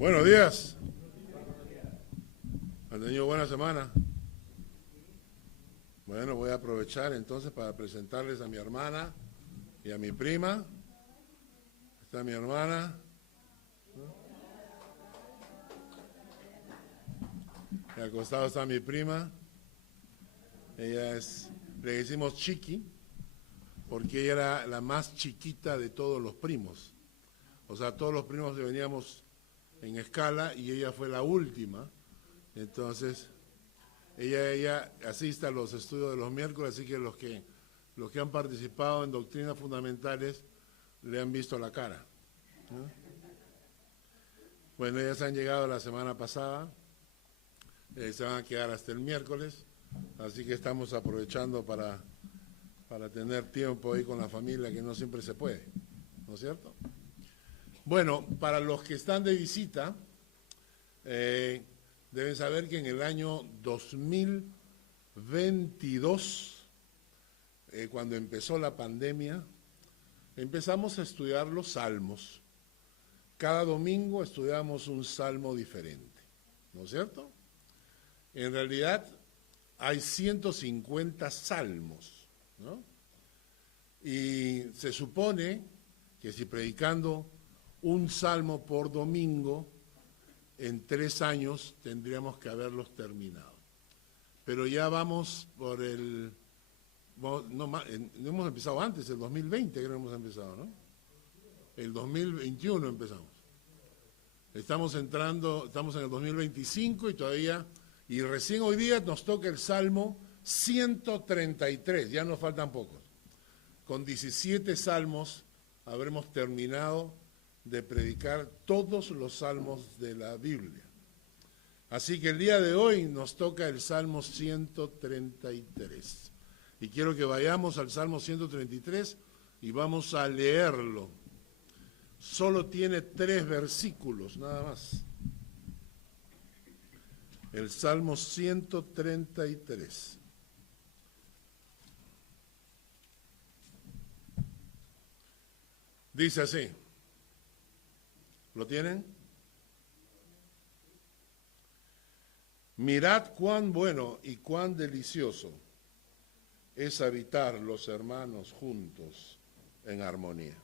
Buenos días. ¿Han tenido buena semana? Bueno, voy a aprovechar entonces para presentarles a mi hermana y a mi prima. Está mi hermana. Y al costado está mi prima. Ella es, le decimos Chiqui, porque ella era la más chiquita de todos los primos. O sea, todos los primos veníamos en escala y ella fue la última. Entonces, ella asiste a los estudios de los miércoles, así que los que han participado en doctrinas fundamentales le han visto la cara, ¿no? Bueno, ellas han llegado la semana pasada, se van a quedar hasta el miércoles, así que estamos aprovechando para tener tiempo ahí con la familia, que no siempre se puede, ¿no es cierto? Bueno, para los que están de visita, deben saber que en el año 2022, cuando empezó la pandemia, empezamos a estudiar los salmos. Cada domingo estudiamos un salmo diferente, ¿no es cierto? En realidad hay 150 salmos, ¿no? Y se supone que si predicando un salmo por domingo, en 3 años tendríamos que haberlos terminado. Pero ya vamos por el... No hemos empezado antes, el 2020 creo que hemos empezado, ¿no? El 2021 empezamos. Estamos en el 2025 y todavía... Y recién hoy día nos toca el Salmo 133, ya nos faltan pocos. Con 17 salmos habremos terminado de predicar todos los salmos de la Biblia. Así que el día de hoy nos toca el Salmo 133. Y quiero que vayamos al Salmo 133 y vamos a leerlo. Solo tiene 3 versículos, nada más. El Salmo 133. Dice así. ¿Lo tienen? Mirad cuán bueno y cuán delicioso es habitar los hermanos juntos en armonía.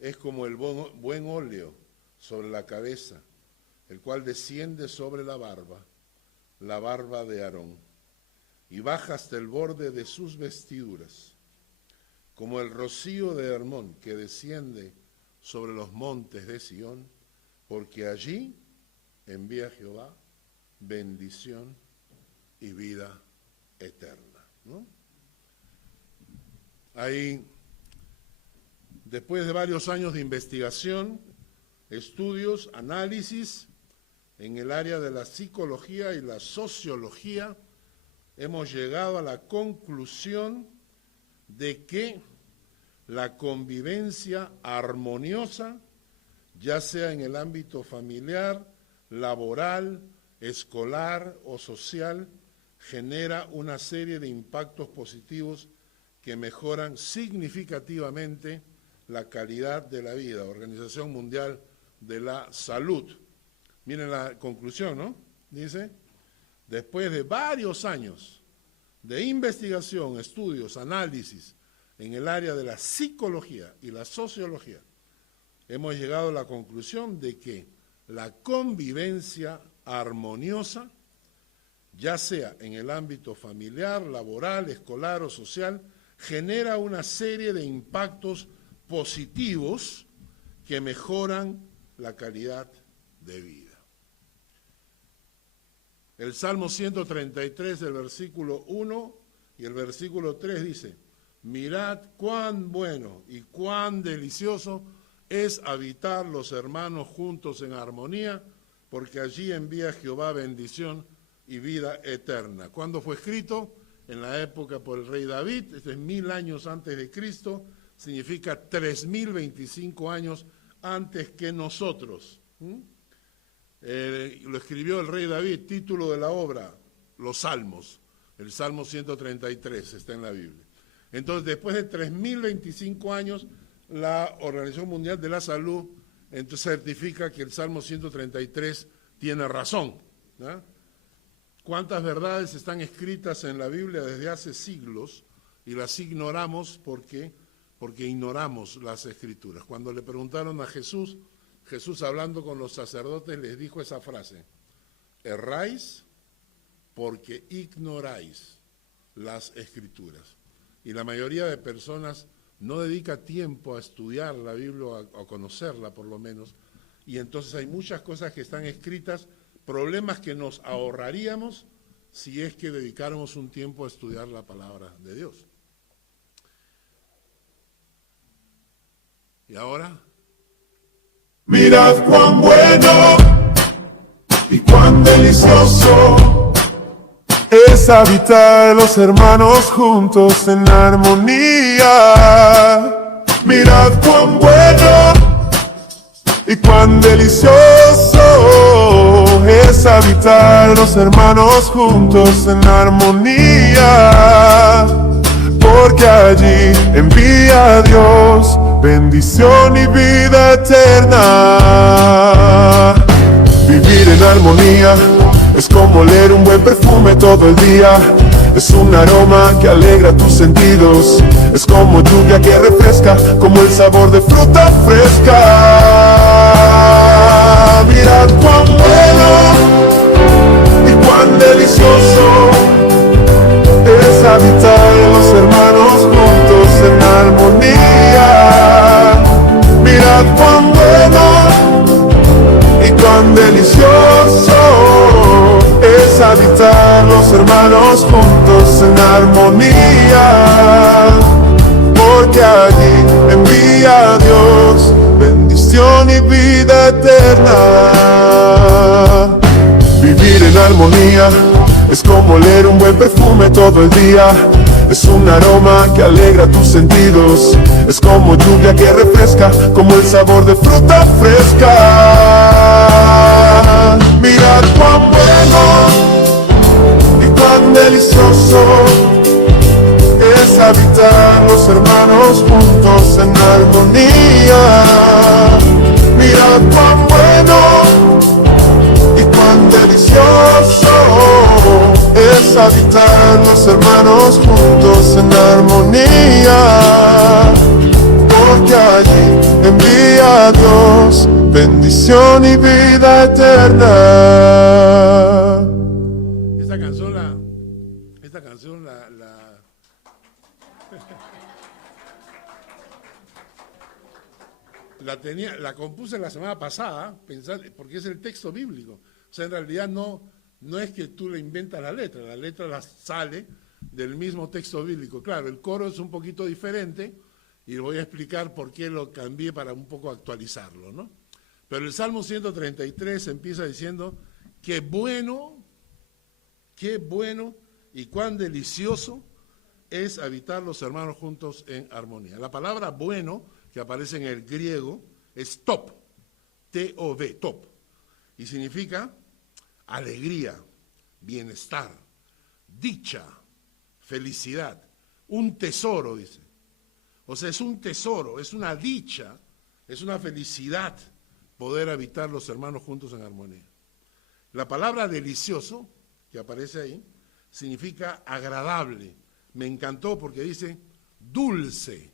Es como el buen óleo sobre la cabeza, el cual desciende sobre la barba de Aarón, y baja hasta el borde de sus vestiduras, como el rocío de Hermón que desciende sobre los montes de Sión, porque allí envía Jehová bendición y vida eterna, ¿no? Ahí, después de varios años de investigación, estudios, análisis, en el área de la psicología y la sociología, hemos llegado a la conclusión de que la convivencia armoniosa, ya sea en el ámbito familiar, laboral, escolar o social, genera una serie de impactos positivos que mejoran significativamente la calidad de la vida. Organización Mundial de la Salud. Miren la conclusión, ¿no? Dice, después de varios años de investigación, estudios, análisis, en el área de la psicología y la sociología, hemos llegado a la conclusión de que la convivencia armoniosa, ya sea en el ámbito familiar, laboral, escolar o social, genera una serie de impactos positivos que mejoran la calidad de vida. El Salmo 133, el versículo 1 y el versículo 3 dice, mirad cuán bueno y cuán delicioso es habitar los hermanos juntos en armonía, porque allí envía Jehová bendición y vida eterna. ¿Cuándo fue escrito? En la época por el rey David, esto es 1000 años antes de Cristo, significa 3025 años antes que nosotros. Lo escribió el rey David, título de la obra, los Salmos. El Salmo 133 está en la Biblia. Entonces, después de 3025 años, la Organización Mundial de la Salud entonces certifica que el Salmo 133 tiene razón, ¿no? ¿Cuántas verdades están escritas en la Biblia desde hace siglos y las ignoramos porque ignoramos las Escrituras? Cuando le preguntaron a Jesús, Jesús hablando con los sacerdotes les dijo esa frase: erráis porque ignoráis las Escrituras. Y la mayoría de personas no dedica tiempo a estudiar la Biblia o a conocerla por lo menos, y entonces hay muchas cosas que están escritas, problemas que nos ahorraríamos si es que dedicáramos un tiempo a estudiar la palabra de Dios. Y ahora, mirad cuán bueno y cuán delicioso es habitar los hermanos juntos en armonía. Mirad cuán bueno y cuán delicioso es habitar los hermanos juntos en armonía, porque allí envía a Dios bendición y vida eterna. Vivir en armonía es como oler un buen perfume todo el día. Es un aroma que alegra tus sentidos. Es como lluvia que refresca, como el sabor de fruta fresca. Mirad cuán bueno y cuán delicioso es habitar los hermanos juntos en armonía. Mirad cuán bueno y cuán delicioso es habitar los hermanos juntos en armonía, porque allí envía a Dios bendición y vida eterna. Vivir en armonía es como oler un buen perfume todo el día. Es un aroma que alegra tus sentidos. Es como lluvia que refresca, como el sabor de fruta fresca. Mirad cuán bueno y cuán delicioso es habitar los hermanos juntos en armonía. Mirad cuán bueno y cuán delicioso es habitar los hermanos juntos en armonía, porque allí envía a Dios bendición y vida eterna. Esta canción la compuse la semana pasada, porque es el texto bíblico. O sea, en realidad no es que tú le inventas la letra sale del mismo texto bíblico. Claro, el coro es un poquito diferente y voy a explicar por qué lo cambié para un poco actualizarlo, ¿no? Pero el Salmo 133 empieza diciendo: qué bueno y cuán delicioso es habitar los hermanos juntos en armonía. La palabra bueno, que aparece en el griego, es top, T-O-V, top, y significa alegría, bienestar, dicha, felicidad, un tesoro, dice. O sea, es un tesoro, es una dicha, es una felicidad poder habitar los hermanos juntos en armonía. La palabra delicioso, que aparece ahí, significa agradable. Me encantó porque dice dulce.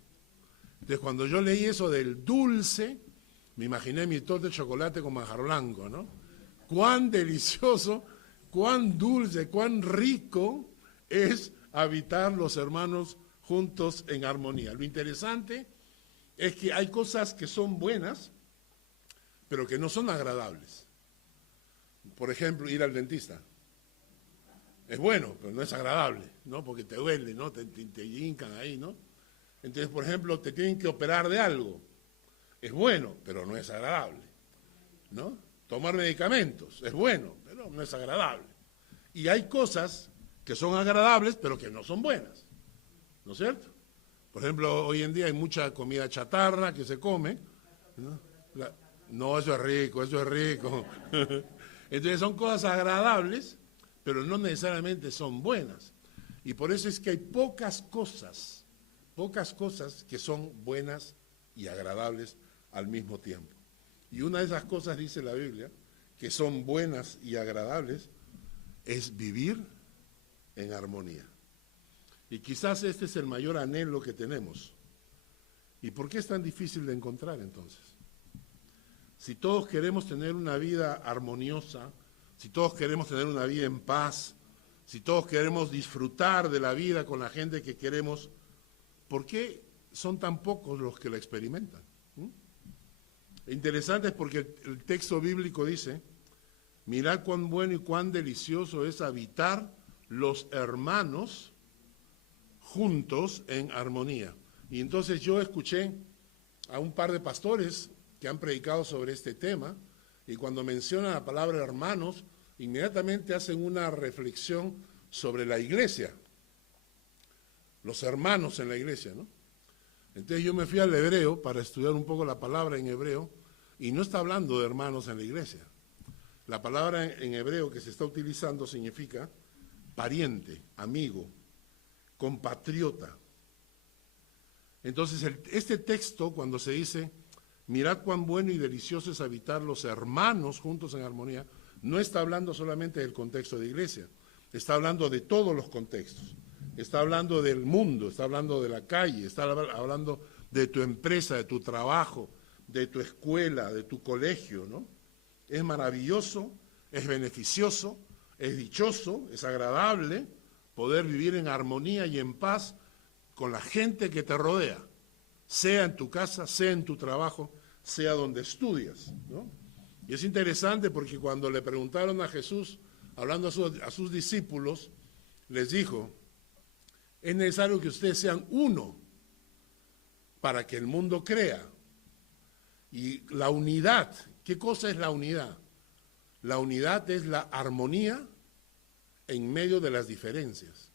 Entonces, cuando yo leí eso del dulce, me imaginé mi torta de chocolate con manjar blanco, ¿no? Cuán delicioso, cuán dulce, cuán rico es habitar los hermanos juntos en armonía. Lo interesante es que hay cosas que son buenas, pero que no son agradables. Por ejemplo, ir al dentista. Es bueno, pero no es agradable, ¿no? Porque te duele, ¿no? Te hincan ahí, ¿no? Entonces, por ejemplo, te tienen que operar de algo. Es bueno, pero no es agradable, ¿no? Tomar medicamentos es bueno, pero no es agradable. Y hay cosas que son agradables, pero que no son buenas, ¿no es cierto? Por ejemplo, hoy en día hay mucha comida chatarra que se come, ¿no? No, eso es rico, eso es rico. Entonces son cosas agradables, pero no necesariamente son buenas. Y por eso es que hay pocas cosas que son buenas y agradables al mismo tiempo. Y una de esas cosas, dice la Biblia, que son buenas y agradables, es vivir en armonía. Y quizás este es el mayor anhelo que tenemos. ¿Y por qué es tan difícil de encontrar entonces? Si todos queremos tener una vida armoniosa, si todos queremos tener una vida en paz, si todos queremos disfrutar de la vida con la gente que queremos, ¿por qué son tan pocos los que la experimentan? Interesante es porque el texto bíblico dice, mirad cuán bueno y cuán delicioso es habitar los hermanos juntos en armonía. Y entonces yo escuché a un par de pastores que han predicado sobre este tema, y cuando mencionan la palabra hermanos, inmediatamente hacen una reflexión sobre la iglesia, los hermanos en la iglesia, ¿no? Entonces yo me fui al hebreo para estudiar un poco la palabra en hebreo, y no está hablando de hermanos en la iglesia. La palabra en hebreo que se está utilizando significa pariente, amigo, compatriota. Entonces este texto, cuando se dice, mirad cuán bueno y delicioso es habitar los hermanos juntos en armonía, no está hablando solamente del contexto de iglesia, está hablando de todos los contextos, está hablando del mundo, está hablando de la calle, está hablando de tu empresa, de tu trabajo, de tu escuela, de tu colegio, ¿no? Es maravilloso, es beneficioso, es dichoso, es agradable poder vivir en armonía y en paz con la gente que te rodea, sea en tu casa, sea en tu trabajo, sea donde estudias, ¿no? Y es interesante porque cuando le preguntaron a Jesús, hablando a sus discípulos, les dijo, es necesario que ustedes sean uno para que el mundo crea. Y la unidad, ¿qué cosa es la unidad? La unidad es la armonía en medio de las diferencias.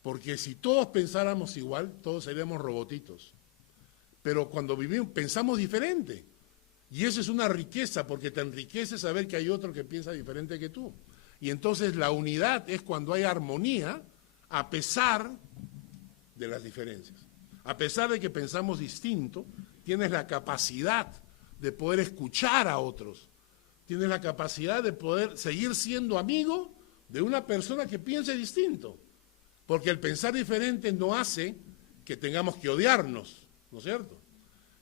Porque si todos pensáramos igual, todos seríamos robotitos. Pero cuando vivimos, pensamos diferente. Y eso es una riqueza, porque te enriquece saber que hay otro que piensa diferente que tú. Y entonces la unidad es cuando hay armonía, a pesar de las diferencias. A pesar de que pensamos distinto, tienes la capacidad de poder escuchar a otros. Tienes la capacidad de poder seguir siendo amigo de una persona que piense distinto. Porque el pensar diferente no hace que tengamos que odiarnos, ¿no es cierto?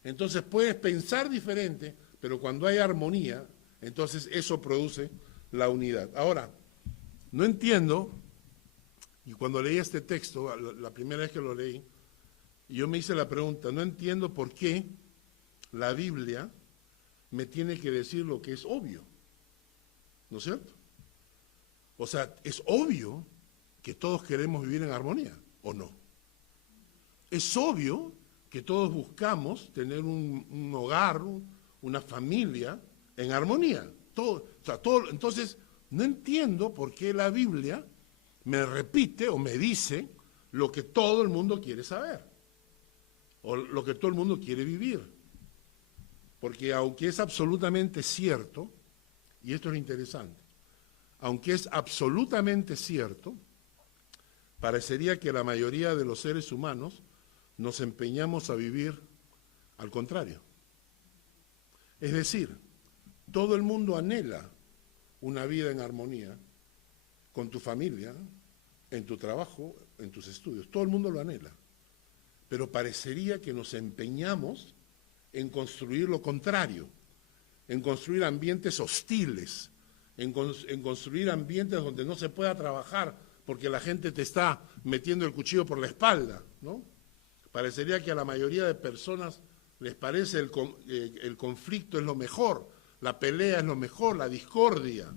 Entonces puedes pensar diferente, pero cuando hay armonía, entonces eso produce la unidad. Ahora, no entiendo, y cuando leí este texto, la primera vez que lo leí, yo me hice la pregunta, no entiendo por qué la Biblia me tiene que decir lo que es obvio, ¿no es cierto? O sea, es obvio que todos queremos vivir en armonía, ¿o no? Es obvio que todos buscamos tener un hogar, una familia en armonía. Entonces, no entiendo por qué la Biblia me repite o me dice lo que todo el mundo quiere saber, o lo que todo el mundo quiere vivir. Porque aunque es absolutamente cierto, y esto es lo interesante, aunque es absolutamente cierto, parecería que la mayoría de los seres humanos nos empeñamos a vivir al contrario. Es decir, todo el mundo anhela una vida en armonía con tu familia, en tu trabajo, en tus estudios. Todo el mundo lo anhela. Pero parecería que nos empeñamos en construir lo contrario, en construir ambientes hostiles, en construir ambientes donde no se pueda trabajar, porque la gente te está metiendo el cuchillo por la espalda, ¿no? Parecería que a la mayoría de personas les parece el conflicto es lo mejor, la pelea es lo mejor, la discordia.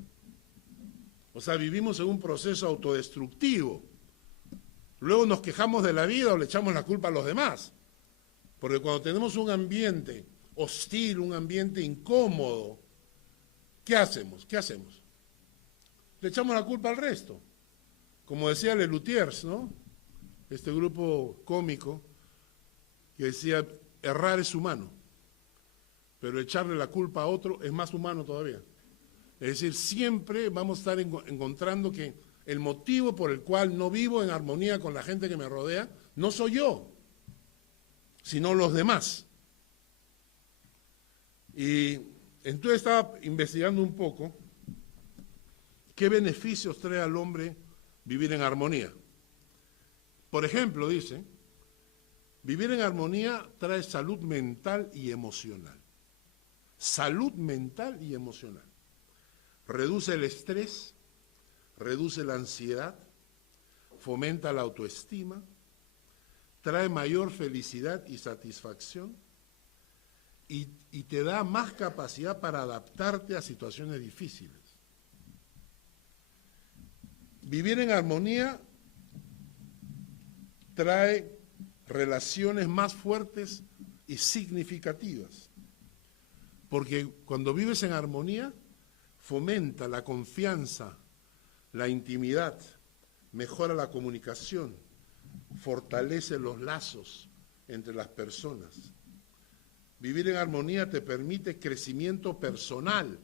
O sea, vivimos en un proceso autodestructivo. Luego nos quejamos de la vida o le echamos la culpa a los demás. Porque cuando tenemos un ambiente hostil, un ambiente incómodo, ¿qué hacemos? ¿Qué hacemos? Le echamos la culpa al resto. Como decía Lelutiers, ¿no? Este grupo cómico que decía, errar es humano, pero echarle la culpa a otro es más humano todavía. Es decir, siempre vamos a estar encontrando que el motivo por el cual no vivo en armonía con la gente que me rodea no soy yo, sino los demás. Y entonces estaba investigando un poco qué beneficios trae al hombre vivir en armonía. Por ejemplo, dice, vivir en armonía trae salud mental y emocional. Salud mental y emocional. Reduce el estrés, reduce la ansiedad, fomenta la autoestima, trae mayor felicidad y satisfacción y te da más capacidad para adaptarte a situaciones difíciles. Vivir en armonía trae relaciones más fuertes y significativas, porque cuando vives en armonía fomenta la confianza, la intimidad, mejora la comunicación, fortalece los lazos entre las personas. Vivir en armonía te permite crecimiento personal.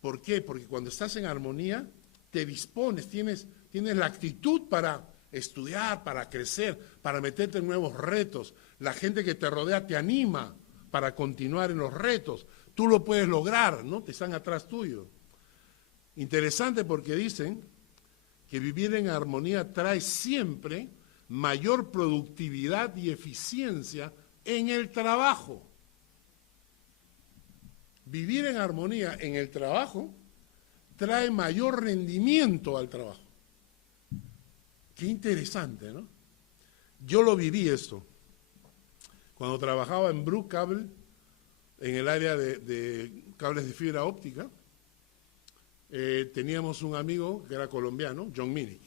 ¿Por qué? Porque cuando estás en armonía te dispones, tienes la actitud para estudiar, para crecer, para meterte en nuevos retos. La gente que te rodea te anima para continuar en los retos. Tú lo puedes lograr, ¿no? Te están atrás tuyo. Interesante porque dicen que vivir en armonía trae siempre mayor productividad y eficiencia en el trabajo. Vivir en armonía en el trabajo trae mayor rendimiento al trabajo. Qué interesante, ¿no? Yo lo viví esto. Cuando trabajaba en Brook Cable, en el área de cables de fibra óptica, teníamos un amigo que era colombiano, John Minnick,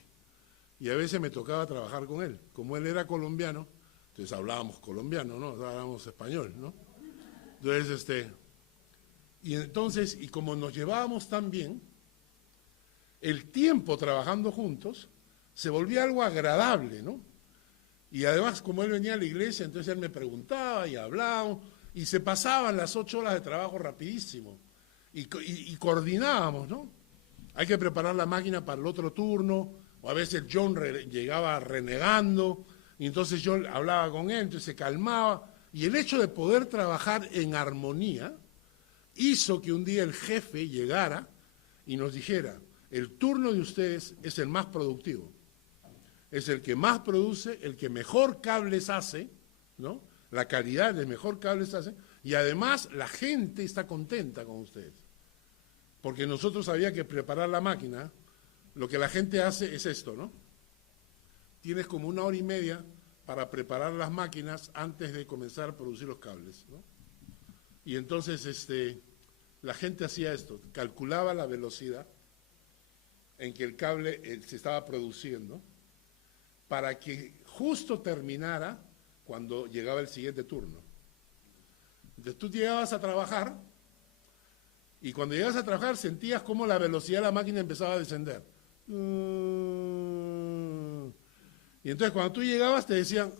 y a veces me tocaba trabajar con él. Como él era colombiano, entonces hablábamos colombiano, ¿no? Hablábamos español, ¿no? Entonces, y como nos llevábamos tan bien, el tiempo trabajando juntos se volvía algo agradable, ¿no? Y además, como él venía a la iglesia, entonces él me preguntaba y hablábamos, y se pasaban las 8 horas de trabajo rapidísimo, y coordinábamos, ¿no? Hay que preparar la máquina para el otro turno, o a veces John llegaba renegando, y entonces yo hablaba con él, entonces se calmaba, y el hecho de poder trabajar en armonía hizo que un día el jefe llegara y nos dijera, el turno de ustedes es el más productivo, es el que más produce, el que mejor cables hace, ¿no? La calidad de mejor cables hace, y además la gente está contenta con ustedes. Porque nosotros había que preparar la máquina, lo que la gente hace es esto, ¿no? Tienes como 1 hora y media para preparar las máquinas antes de comenzar a producir los cables, ¿no? Y entonces la gente hacía esto, calculaba la velocidad en que el cable se estaba produciendo para que justo terminara cuando llegaba el siguiente turno. Entonces tú llegabas a trabajar y cuando llegabas a trabajar sentías cómo la velocidad de la máquina empezaba a descender. Y entonces cuando tú llegabas te decían,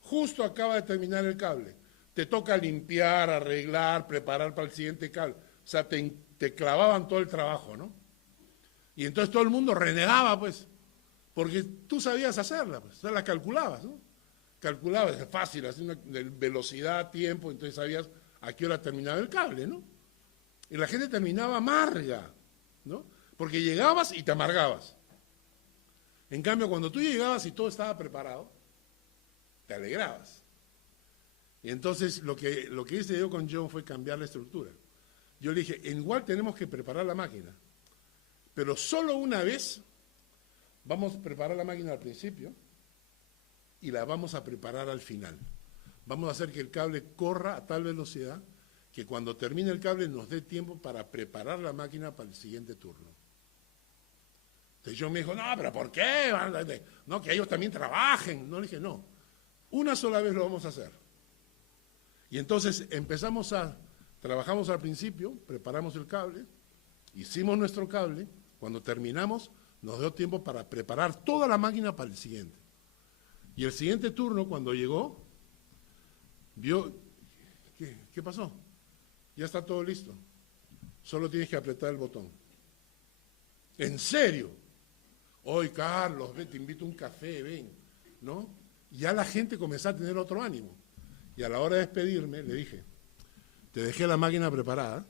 justo acaba de terminar el cable. Te toca limpiar, arreglar, preparar para el siguiente cable. O sea, te clavaban todo el trabajo, ¿no? Y entonces todo el mundo renegaba, pues, porque tú sabías hacerla, pues, o sea, la calculabas, ¿no? Calculabas, es fácil, así de velocidad, tiempo, entonces sabías a qué hora terminaba el cable, ¿no? Y la gente terminaba amarga, ¿no? Porque llegabas y te amargabas. En cambio, cuando tú llegabas y todo estaba preparado, te alegrabas. Y entonces lo que hice yo con John fue cambiar la estructura. Yo le dije, igual tenemos que preparar la máquina, pero solo una vez vamos a preparar la máquina al principio y la vamos a preparar al final. Vamos a hacer que el cable corra a tal velocidad que cuando termine el cable nos dé tiempo para preparar la máquina para el siguiente turno. Entonces John me dijo, no, pero ¿por qué? No, que ellos también trabajen. No, le dije, no, una sola vez lo vamos a hacer. Y entonces trabajamos al principio, preparamos el cable, hicimos nuestro cable, cuando terminamos nos dio tiempo para preparar toda la máquina para el siguiente. Y el siguiente turno, cuando llegó, vio, ¿qué pasó? Ya está todo listo, solo tienes que apretar el botón. ¿En serio? Hoy, Carlos, ven, te invito a un café, ven, ¿no? Y ya la gente comenzó a tener otro ánimo. Y a la hora de despedirme, le dije, te dejé la máquina preparada,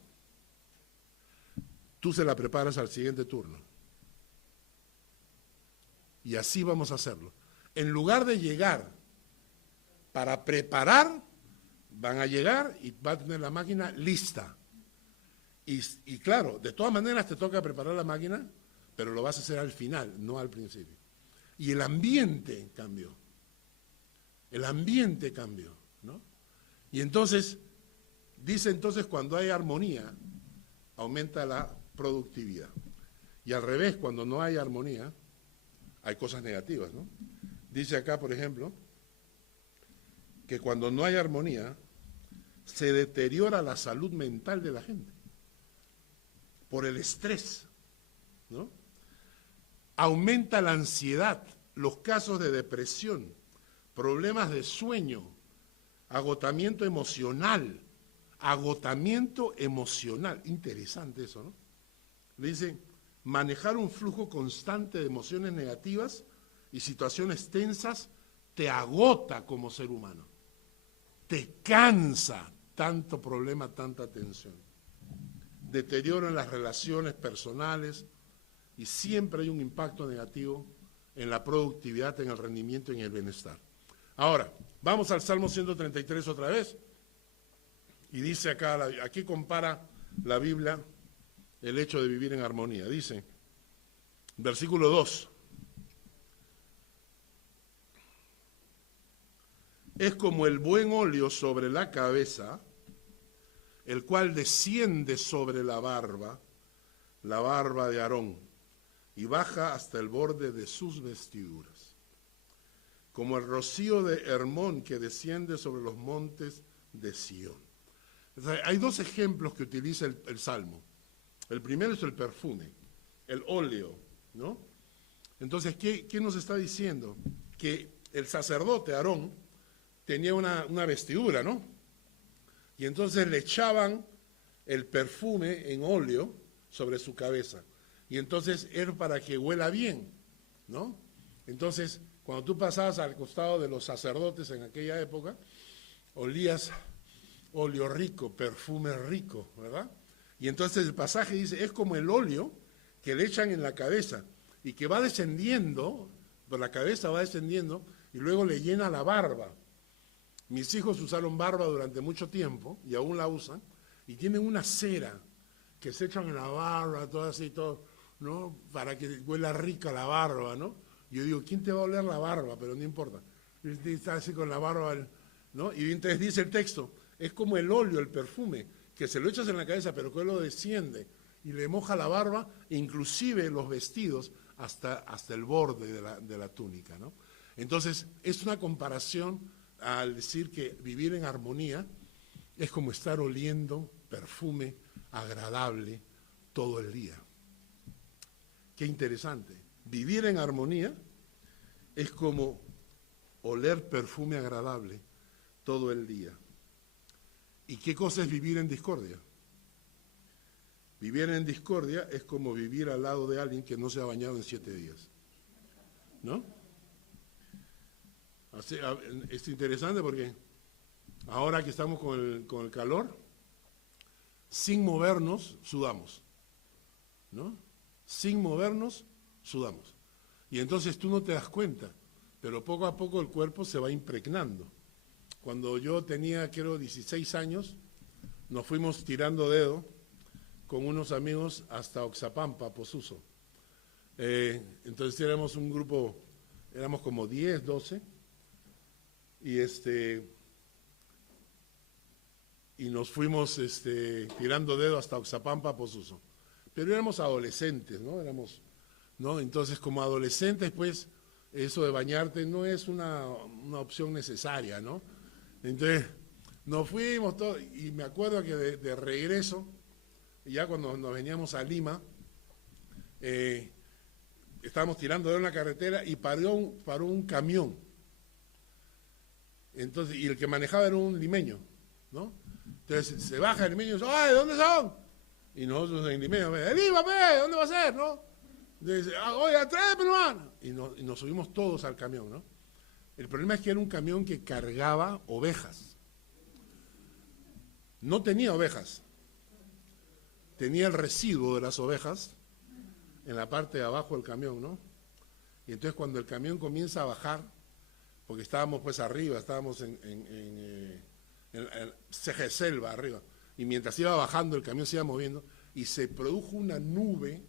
tú se la preparas al siguiente turno. Y así vamos a hacerlo. En lugar de llegar para preparar, van a llegar y va a tener la máquina lista. Y claro, de todas maneras te toca preparar la máquina, pero lo vas a hacer al final, no al principio. Y el ambiente cambió. El ambiente cambió, ¿no? Y entonces, dice entonces, cuando hay armonía, aumenta la productividad. Y al revés, cuando no hay armonía, hay cosas negativas, ¿no? Dice acá, por ejemplo, que cuando no hay armonía, se deteriora la salud mental de la gente por el estrés, ¿no? Aumenta la ansiedad, los casos de depresión, problemas de sueño, agotamiento emocional, interesante eso, ¿no? Le dice, manejar un flujo constante de emociones negativas y situaciones tensas te agota como ser humano, te cansa tanto problema, tanta tensión, deterioro en las relaciones personales y siempre hay un impacto negativo en la productividad, en el rendimiento y en el bienestar. Ahora, vamos al Salmo 133 otra vez y dice acá, aquí compara la Biblia el hecho de vivir en armonía. Dice, versículo 2, es como el buen óleo sobre la cabeza, el cual desciende sobre la barba de Aarón, y baja hasta el borde de sus vestiduras, como el rocío de Hermón que desciende sobre los montes de Sión. O sea, hay dos ejemplos que utiliza el Salmo. El primero es el perfume, el óleo, ¿no? Entonces, ¿qué nos está diciendo? Que el sacerdote Aarón tenía una vestidura, ¿no? Y entonces le echaban el perfume en óleo sobre su cabeza. Y entonces era para que huela bien, ¿no? Entonces, cuando tú pasabas al costado de los sacerdotes en aquella época, olías óleo rico, perfume rico, ¿verdad? Y entonces el pasaje dice, es como el óleo que le echan en la cabeza y que va descendiendo, por la cabeza va descendiendo y luego le llena la barba. Mis hijos usaron barba durante mucho tiempo y aún la usan y tienen una cera que se echan en la barba, todo así, todo, ¿no? Para que huela rica la barba, ¿no? Yo digo, ¿quién te va a oler la barba? Pero no importa. Y está así con la barba, ¿no? Y entonces dice el texto, es como el óleo, el perfume, que se lo echas en la cabeza, pero que lo desciende y le moja la barba, inclusive los vestidos, hasta el borde de la túnica, ¿no? Entonces, es una comparación al decir que vivir en armonía es como estar oliendo perfume agradable todo el día. Qué interesante. Vivir en armonía es como oler perfume agradable todo el día. ¿Y qué cosa es vivir en discordia? Vivir en discordia es como vivir al lado de alguien que no se ha bañado en 7 días, ¿no? Así, es interesante porque ahora que estamos con el calor, sin movernos, sudamos, ¿no? Sin movernos, sudamos. Y entonces tú no te das cuenta, pero poco a poco el cuerpo se va impregnando. Cuando yo tenía, creo, 16 años, nos fuimos tirando dedo con unos amigos hasta Oxapampa, Posuso. Entonces éramos un grupo, éramos como 10, 12, y nos fuimos tirando dedo hasta Oxapampa, Posuso. Pero éramos adolescentes, ¿no? ¿no? Entonces, como adolescentes, pues, eso de bañarte no es una opción necesaria, ¿no? Entonces, nos fuimos todos, y me acuerdo que de regreso, ya cuando nos veníamos a Lima, estábamos tirando dedo en la carretera y paró un camión. Entonces, y el que manejaba era un limeño, ¿no? Entonces se baja el limeño y dice, ¡ay, ¿de dónde son? Y nosotros en limeño, ¡de Lima, pe! ¿Dónde va a ser, no? Entonces, oye, tráeme, hermano. Y nos subimos todos al camión, ¿no? El problema es que era un camión que cargaba ovejas. no tenía ovejas, tenía el residuo de las ovejas en la parte de abajo del camión, ¿no? Y entonces cuando el camión comienza a bajar, porque estábamos pues arriba, estábamos en ceja de selva arriba, y mientras iba bajando el camión se iba moviendo, y se produjo una nube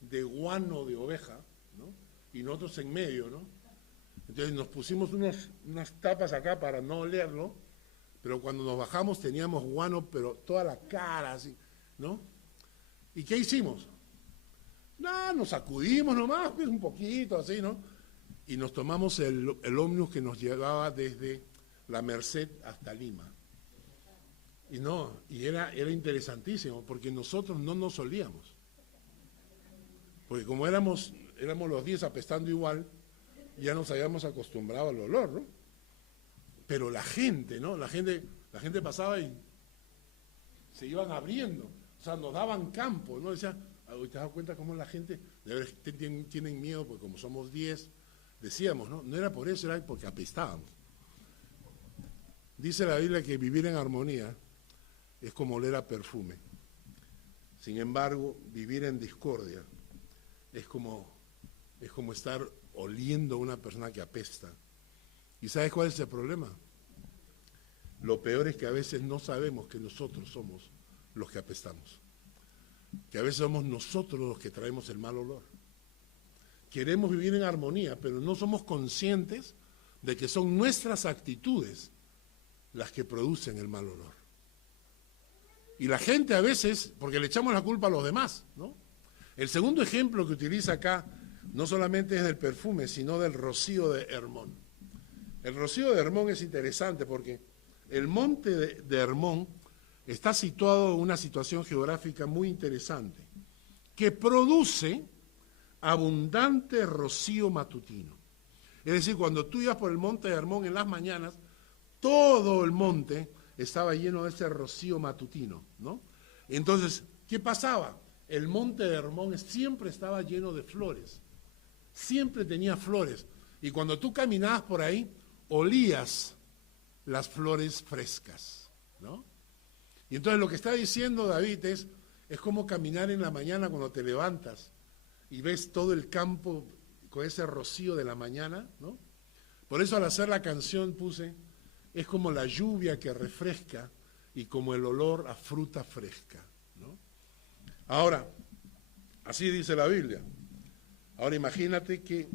de guano de oveja, ¿no? Y nosotros en medio, ¿no? Entonces nos pusimos unas tapas acá para no olerlo, pero cuando nos bajamos teníamos guano, pero toda la cara así, ¿no? ¿Y qué hicimos? No, nos sacudimos nomás, pues un poquito así, ¿no? Y nos tomamos el ómnibus que nos llevaba desde La Merced hasta Lima. Y era interesantísimo, porque nosotros no nos olíamos. Porque como éramos los 10 apestando igual, ya nos habíamos acostumbrado al olor, ¿no? Pero la gente, ¿no? La gente pasaba y se iban abriendo, o sea, nos daban campo, ¿no? Decía, ¿te das cuenta cómo la gente tienen miedo? Porque como somos 10, decíamos, ¿no? No era por eso, era porque apestábamos. Dice la Biblia que vivir en armonía es como oler a perfume. Sin embargo, vivir en discordia es como estar oliendo a una persona que apesta. ¿Y sabes cuál es el problema? Lo peor es que a veces no sabemos que nosotros somos los que apestamos. Que a veces somos nosotros los que traemos el mal olor. Queremos vivir en armonía, pero no somos conscientes de que son nuestras actitudes las que producen el mal olor. Y la gente a veces, porque le echamos la culpa a los demás, ¿no? El segundo ejemplo que utiliza acá no solamente es del perfume, sino del rocío de Hermón. El rocío de Hermón es interesante porque el monte de Hermón está situado en una situación geográfica muy interesante, que produce abundante rocío matutino. Es decir, cuando tú ibas por el monte de Hermón en las mañanas, todo el monte estaba lleno de ese rocío matutino, ¿no? Entonces, ¿qué pasaba? El monte de Hermón siempre estaba lleno de flores, siempre tenía flores, y cuando tú caminabas por ahí, olías las flores frescas, ¿no? Y entonces lo que está diciendo David es como caminar en la mañana cuando te levantas y ves todo el campo con ese rocío de la mañana, ¿no? Por eso al hacer la canción puse, es como la lluvia que refresca y como el olor a fruta fresca, ¿no? Ahora, así dice la Biblia. Ahora imagínate que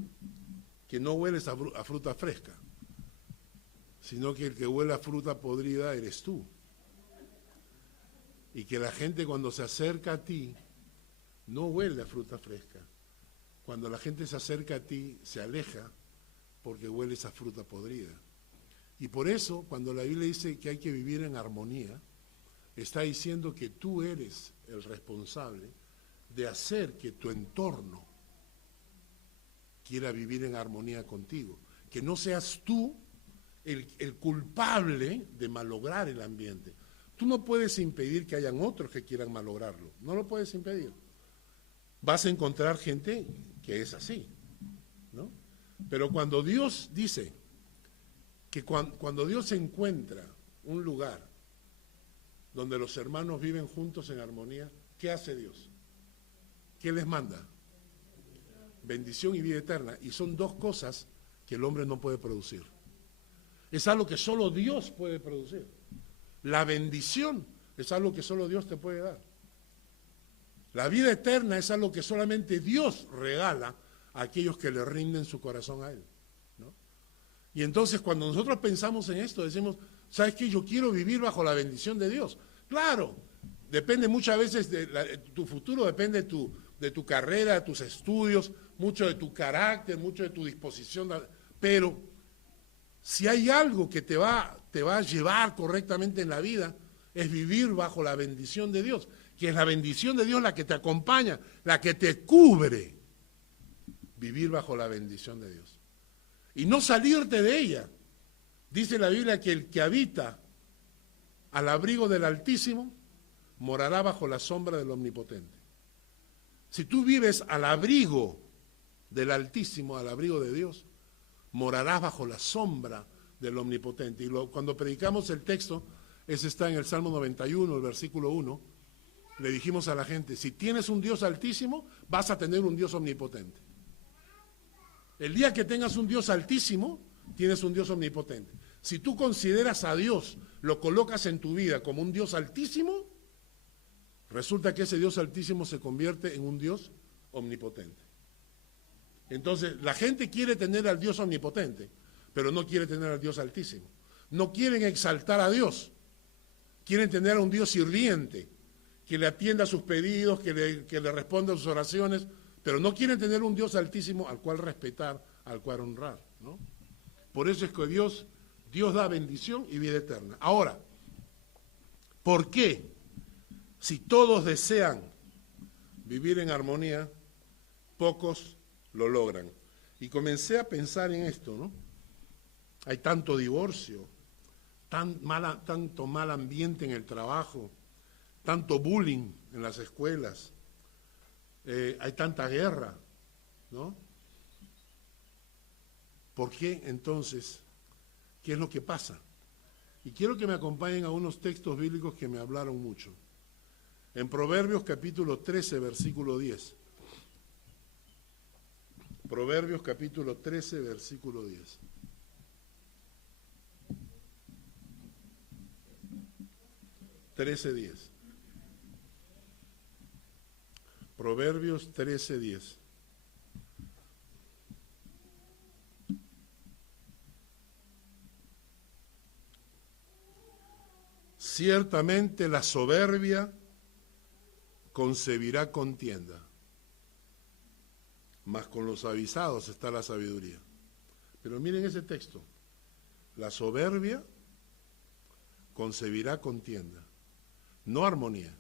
no hueles a fruta fresca, sino que el que huele a fruta podrida eres tú. Y que la gente cuando se acerca a ti no huele a fruta fresca. Cuando la gente se acerca a ti se aleja porque huele esa fruta podrida. Y por eso cuando la Biblia dice que hay que vivir en armonía, está diciendo que tú eres el responsable de hacer que tu entorno quiera vivir en armonía contigo. Que no seas tú el culpable de malograr el ambiente. Tú no puedes impedir que hayan otros que quieran malograrlo. No lo puedes impedir. Vas a encontrar gente que es así, ¿no? Pero cuando Dios dice que cuando Dios encuentra un lugar donde los hermanos viven juntos en armonía, ¿qué hace Dios? ¿Qué les manda? Bendición y vida eterna. Y son dos cosas que el hombre no puede producir. Es algo que solo Dios puede producir. La bendición es algo que solo Dios te puede dar. La vida eterna es algo que solamente Dios regala a aquellos que le rinden su corazón a Él, ¿no? Y entonces cuando nosotros pensamos en esto, decimos, ¿sabes qué? Yo quiero vivir bajo la bendición de Dios. Claro, depende muchas veces tu futuro, depende de tu carrera, de tus estudios, mucho de tu carácter, mucho de tu disposición, pero si hay algo que te va a llevar correctamente en la vida, es vivir bajo la bendición de Dios, que es la bendición de Dios la que te acompaña, la que te cubre. Vivir bajo la bendición de Dios. Y no salirte de ella. Dice la Biblia que el que habita al abrigo del Altísimo morará bajo la sombra del Omnipotente. Si tú vives al abrigo del Altísimo, al abrigo de Dios, morarás bajo la sombra del Omnipotente. Y cuando predicamos el texto, Ese está en el Salmo 91, el versículo 1. Le dijimos a la gente, si tienes un Dios altísimo, vas a tener un Dios omnipotente. El día que tengas un Dios altísimo, tienes un Dios omnipotente. Si tú consideras a Dios, lo colocas en tu vida como un Dios altísimo, resulta que ese Dios altísimo se convierte en un Dios omnipotente. Entonces, la gente quiere tener al Dios omnipotente, pero no quiere tener al Dios altísimo. No quieren exaltar a Dios, quieren tener a un Dios sirviente, que le atienda a sus pedidos, que le responda a sus oraciones, pero no quieren tener un Dios altísimo al cual respetar, al cual honrar, ¿no? Por eso es que Dios da bendición y vida eterna. Ahora, ¿por qué? Si todos desean vivir en armonía, pocos lo logran. Y comencé a pensar en esto, ¿no? Hay tanto divorcio, tanto mal ambiente en el trabajo, tanto bullying en las escuelas, hay tanta guerra, ¿no? ¿Por qué entonces? ¿Qué es lo que pasa? Y quiero que me acompañen a unos textos bíblicos que me hablaron mucho. En Proverbios capítulo 13, versículo 10. Proverbios capítulo 13, versículo 10. Proverbios 13:10. Ciertamente la soberbia concebirá contienda, mas con los avisados está la sabiduría. Pero miren ese texto, la soberbia concebirá contienda, no armonía.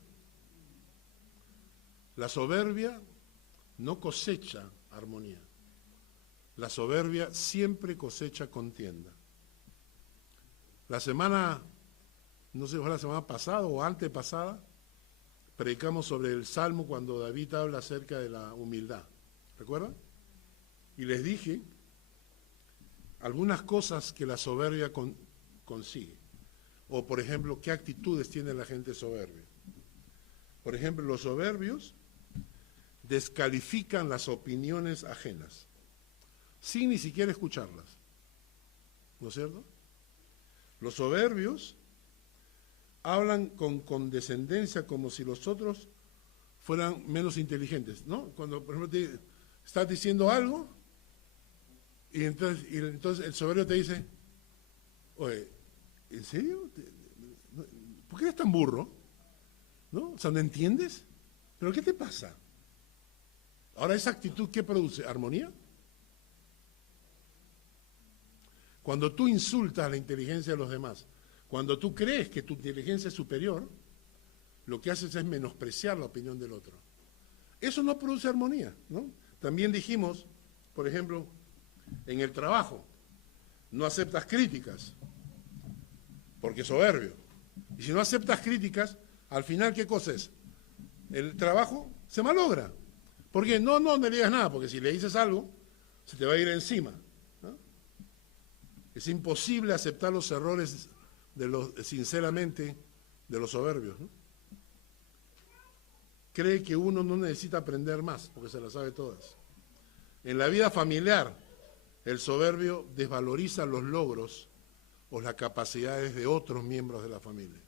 La soberbia no cosecha armonía. La soberbia siempre cosecha contienda. La semana, no sé, fue la semana pasada o antepasada, predicamos sobre el Salmo cuando David habla acerca de la humildad. ¿Recuerdan? Y les dije algunas cosas que la soberbia consigue. O, por ejemplo, qué actitudes tiene la gente soberbia. Por ejemplo, los soberbios descalifican las opiniones ajenas, sin ni siquiera escucharlas. ¿No es cierto? Los soberbios hablan con condescendencia como si los otros fueran menos inteligentes, ¿no? Cuando, por ejemplo, estás diciendo algo y entonces el soberbio te dice, oye, ¿en serio? ¿Por qué eres tan burro? ¿No? O sea, ¿no entiendes? ¿Pero qué te pasa? Ahora, esa actitud, ¿qué produce? ¿Armonía? Cuando tú insultas la inteligencia de los demás, cuando tú crees que tu inteligencia es superior, lo que haces es menospreciar la opinión del otro. Eso no produce armonía, ¿no? También dijimos, por ejemplo, en el trabajo, no aceptas críticas, porque es soberbio. Y si no aceptas críticas, al final, ¿qué cosa es? El trabajo se malogra. Porque no le digas nada, porque si le dices algo, se te va a ir encima, ¿no? Es imposible aceptar los errores sinceramente de los soberbios, ¿no? Cree que uno no necesita aprender más, porque se las sabe todas. En la vida familiar, el soberbio desvaloriza los logros o las capacidades de otros miembros de la familia.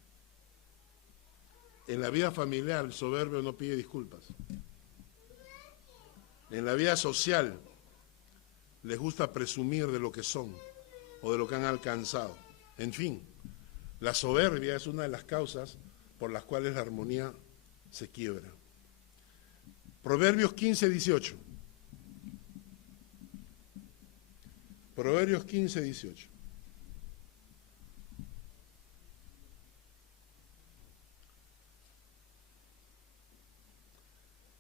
En la vida familiar, el soberbio no pide disculpas. En la vida social, les gusta presumir de lo que son o de lo que han alcanzado. En fin, la soberbia es una de las causas por las cuales la armonía se quiebra. Proverbios 15:18. Proverbios 15:18.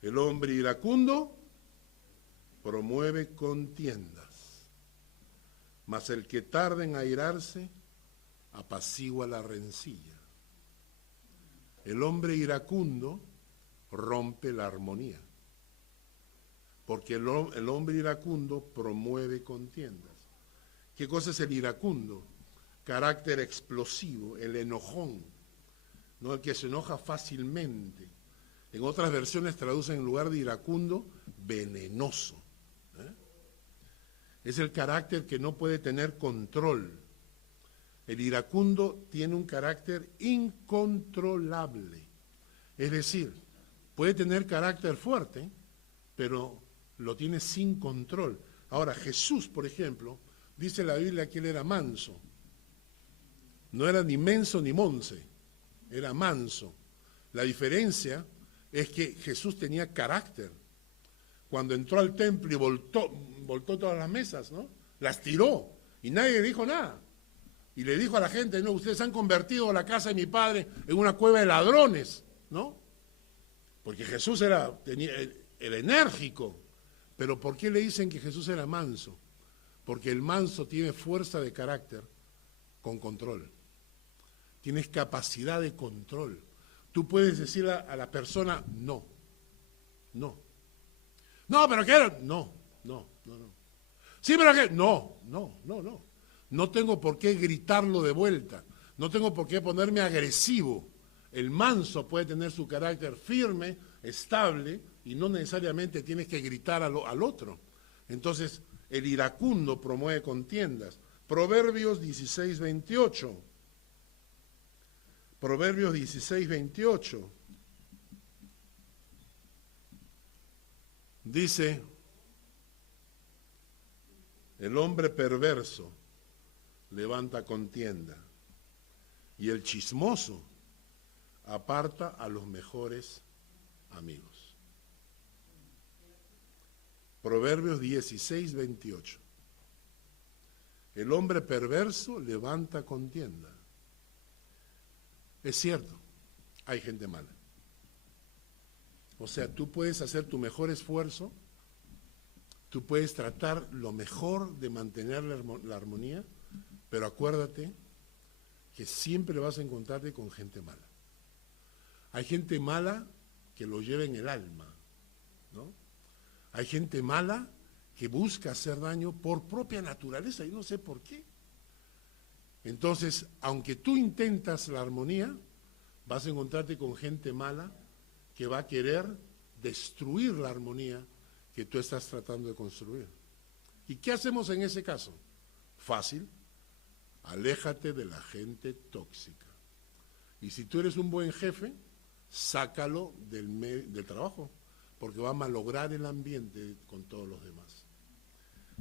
El hombre iracundo promueve contiendas, mas el que tarda en airarse apacigua la rencilla. El hombre iracundo rompe la armonía, porque el hombre iracundo promueve contiendas. ¿Qué cosa es el iracundo? carácter explosivo, el enojón, ¿no? El que se enoja fácilmente. En otras versiones traducen en lugar de iracundo, venenoso. Es el carácter que no puede tener control. El iracundo tiene un carácter incontrolable. Es decir, puede tener carácter fuerte, pero lo tiene sin control. Ahora, Jesús, por ejemplo, dice la Biblia que él era manso. No era ni menso ni monse, era manso. La diferencia es que Jesús tenía carácter. Cuando entró al templo y voltó todas las mesas, ¿no? Las tiró y nadie le dijo nada. Y le dijo a la gente, no, ustedes han convertido la casa de mi padre en una cueva de ladrones, ¿no? Porque Jesús era enérgico. Pero ¿por qué le dicen que Jesús era manso? Porque el manso tiene fuerza de carácter con control. Tienes capacidad de control. Tú puedes decirle a la persona, no. No, pero ¿qué? No. Sí, pero ¿qué? No. No tengo por qué gritarlo de vuelta. No tengo por qué ponerme agresivo. El manso puede tener su carácter firme, estable, y no necesariamente tienes que gritar al otro. Entonces, el iracundo promueve contiendas. Proverbios 16:28. Proverbios 16:28. Dice, el hombre perverso levanta contienda y el chismoso aparta a los mejores amigos. Proverbios 16:28. El hombre perverso levanta contienda. Es cierto, hay gente mala. O sea, tú puedes hacer tu mejor esfuerzo, tú puedes tratar lo mejor de mantener la armonía, pero acuérdate que siempre vas a encontrarte con gente mala. Hay gente mala que lo lleva en el alma, ¿no? Hay gente mala que busca hacer daño por propia naturaleza, y no sé por qué. Entonces, aunque tú intentas la armonía, vas a encontrarte con gente mala que va a querer destruir la armonía que tú estás tratando de construir. ¿Y qué hacemos en ese caso? Fácil, aléjate de la gente tóxica. Y si tú eres un buen jefe, sácalo del trabajo, porque va a malograr el ambiente con todos los demás.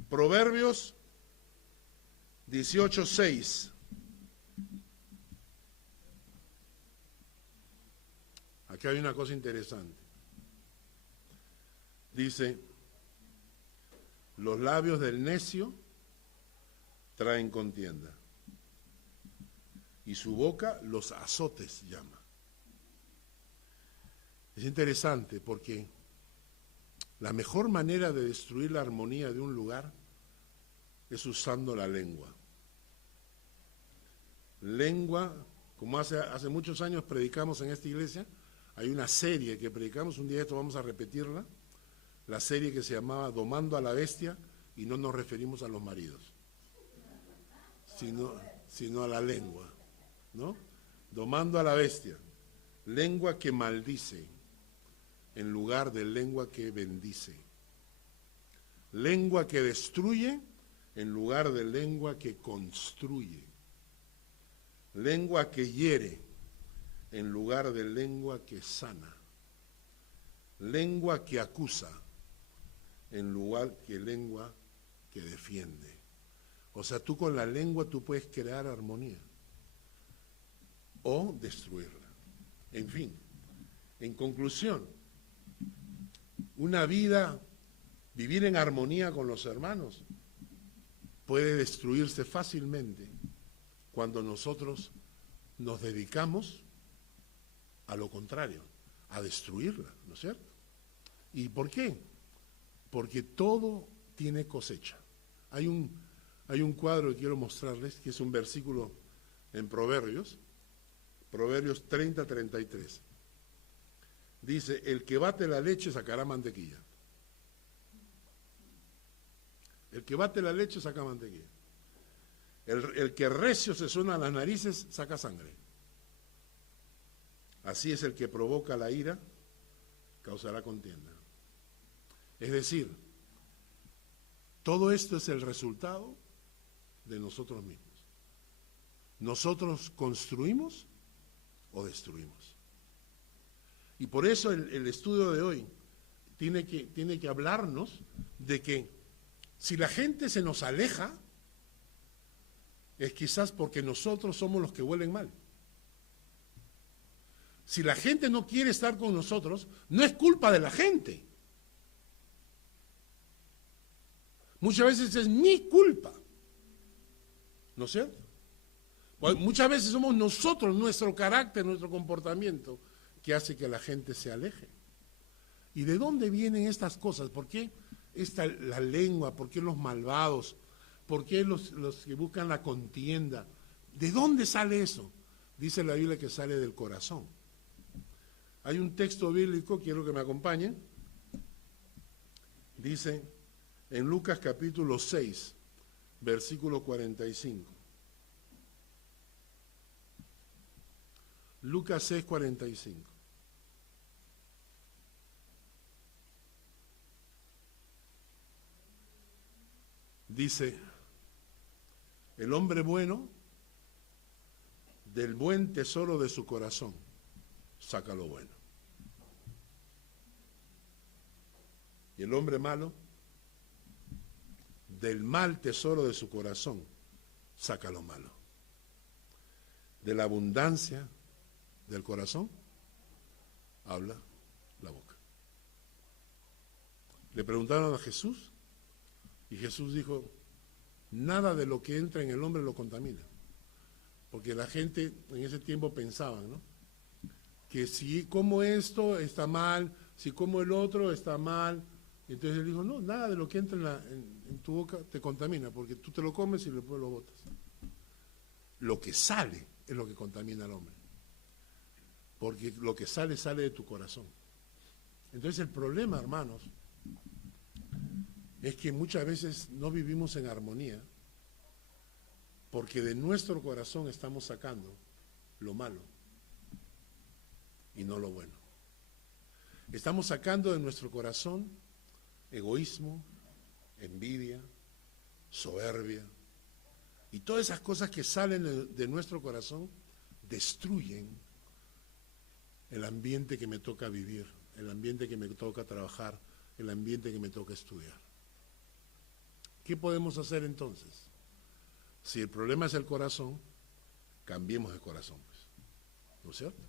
Proverbios 18:6. Aquí hay una cosa interesante. Dice, los labios del necio traen contienda y su boca los azotes llama. Es interesante porque la mejor manera de destruir la armonía de un lugar es usando la lengua. Lengua, como hace muchos años predicamos en esta iglesia, hay una serie que predicamos, un día esto vamos a repetirla, la serie que se llamaba Domando a la Bestia, y no nos referimos a los maridos, sino a la lengua, ¿no? Domando a la bestia, lengua que maldice en lugar de lengua que bendice, lengua que destruye en lugar de lengua que construye, lengua que hiere en lugar de lengua que sana, lengua que acusa en lugar de lengua que defiende. O sea, tú con la lengua tú puedes crear armonía o destruirla. En fin, en conclusión, vivir en armonía con los hermanos puede destruirse fácilmente cuando nosotros nos dedicamos a lo contrario, a destruirla, ¿no es cierto? ¿Y por qué? Porque todo tiene cosecha. Hay un cuadro que quiero mostrarles, que es un versículo en Proverbios 30:33. Dice, el que bate la leche sacará mantequilla. El que bate la leche saca mantequilla. El que recio se suena las narices, saca sangre. Así es el que provoca la ira, causará contienda. Es decir, todo esto es el resultado de nosotros mismos. Nosotros construimos o destruimos. Y por eso el estudio de hoy tiene que hablarnos de que si la gente se nos aleja, es quizás porque nosotros somos los que huelen mal. Si la gente no quiere estar con nosotros, no es culpa de la gente. Muchas veces es mi culpa. ¿No es cierto? Muchas veces somos nosotros, nuestro carácter, nuestro comportamiento, que hace que la gente se aleje. ¿Y de dónde vienen estas cosas? ¿Por qué la lengua? ¿Por qué los malvados? ¿Por qué los que buscan la contienda? ¿De dónde sale eso? Dice la Biblia que sale del corazón. Hay un texto bíblico, quiero que me acompañen. Dice en Lucas capítulo 6, versículo 45. Lucas 6, 45. Dice, el hombre bueno, del buen tesoro de su corazón, saca lo bueno. Y el hombre malo, del mal tesoro de su corazón, saca lo malo. De la abundancia del corazón, habla la boca. Le preguntaron a Jesús, y Jesús dijo, nada de lo que entra en el hombre lo contamina. Porque la gente en ese tiempo pensaba, ¿no?, que si como esto está mal, si como el otro está mal. Entonces él dijo, no, nada de lo que entra en tu boca te contamina, porque tú te lo comes y después lo botas. Lo que sale es lo que contamina al hombre. Porque lo que sale de tu corazón. Entonces el problema, hermanos, es que muchas veces no vivimos en armonía porque de nuestro corazón estamos sacando lo malo y no lo bueno. Estamos sacando de nuestro corazón egoísmo, envidia, soberbia, y todas esas cosas que salen de nuestro corazón destruyen el ambiente que me toca vivir, el ambiente que me toca trabajar, el ambiente que me toca estudiar. ¿Qué podemos hacer entonces? Si el problema es el corazón, cambiemos de corazón, pues. ¿No es cierto?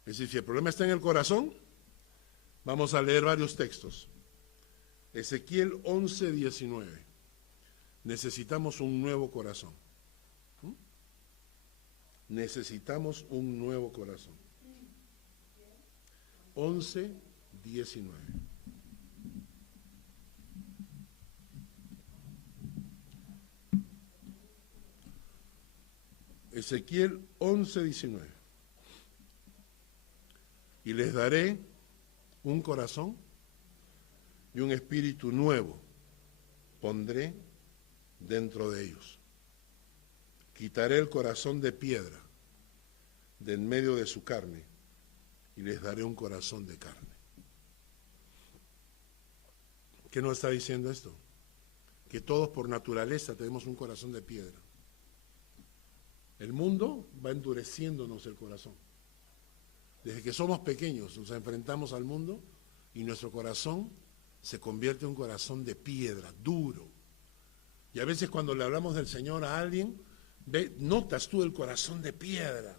Es decir, si el problema está en el corazón, vamos a leer varios textos. Ezequiel 11, 19. Necesitamos un nuevo corazón. Necesitamos un nuevo corazón. 11, 19. Ezequiel 11, 19. Y les daré un corazón y un espíritu nuevo pondré dentro de ellos. Quitaré el corazón de piedra de en medio de su carne y les daré un corazón de carne. ¿Qué nos está diciendo esto? Que todos por naturaleza tenemos un corazón de piedra. El mundo va endureciéndonos el corazón. Desde que somos pequeños nos enfrentamos al mundo y nuestro corazón se convierte en un corazón de piedra, duro. Y a veces cuando le hablamos del Señor a alguien, notas tú el corazón de piedra.